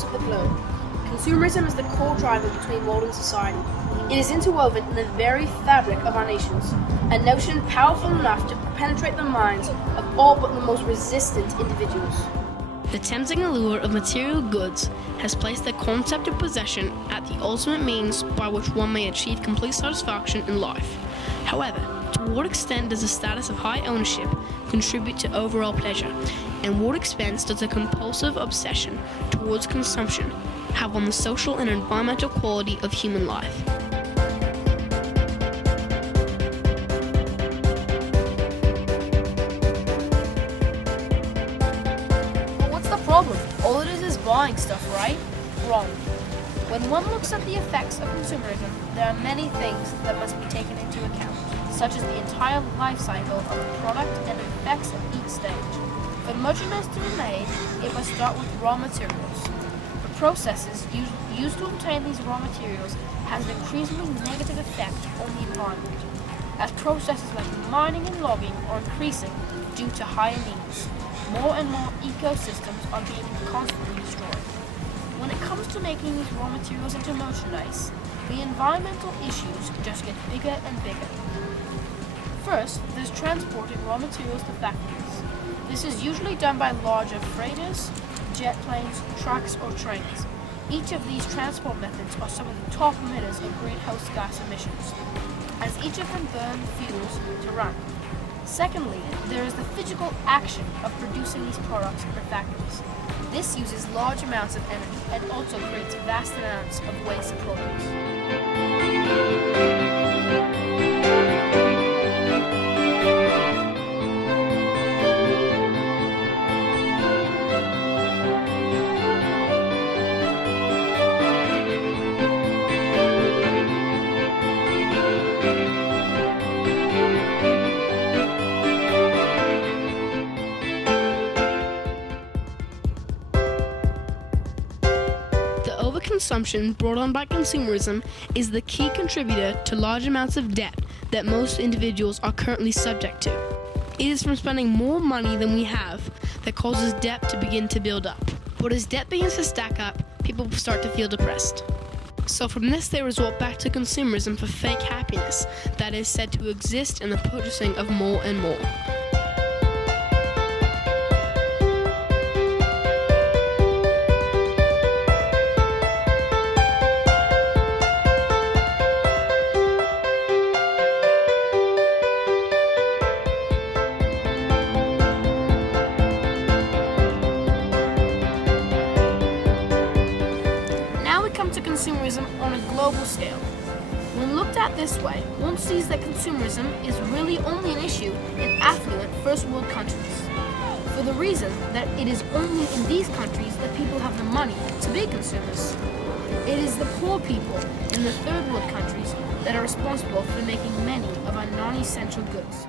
corners of the globe. Consumerism is the core driver between modern society. It is interwoven in the very fabric of our nations, a notion powerful enough to penetrate the minds of all but the most resistant individuals. The tempting allure of material goods has placed the concept of possession at the ultimate means by which one may achieve complete satisfaction in life. However, to what extent does the status of high ownership contribute to overall pleasure, and what expense does a compulsive obsession towards consumption have on the social and environmental quality of human life? What's the problem? All it is buying stuff, right? Wrong. When one looks at the effects of consumerism, there are many things that must be taken into account, such as the entire life cycle of a product and the effects at each stage. For merchandise to be made, it must start with raw materials. The processes used to obtain these raw materials has an increasingly negative effect on the environment, as processes like mining and logging are increasing due to higher needs. More and more ecosystems are being constantly destroyed. When it comes to making these raw materials into merchandise, the environmental issues just get bigger and bigger. First, there's transporting raw materials to factories. This is usually done by larger freighters, jet planes, trucks, or trains. Each of these transport methods are some of the top emitters of greenhouse gas emissions, as each of them burn fuels to run. Secondly, there is the physical action of producing these products for factories. This uses large amounts of energy and also creates vast amounts of waste products. Overconsumption brought on by consumerism is the key contributor to large amounts of debt that most individuals are currently subject to. It is from spending more money than we have that causes debt to begin to build up. But as debt begins to stack up, people start to feel depressed. So from this they resort back to consumerism for fake happiness that is said to exist in the purchasing of more and more. To consumerism on a global scale. When looked at this way, one sees that consumerism is really only an issue in affluent first world countries, for the reason that it is only in these countries that people have the money to be consumers. It is the poor people in the third world countries that are responsible for making many of our non-essential goods.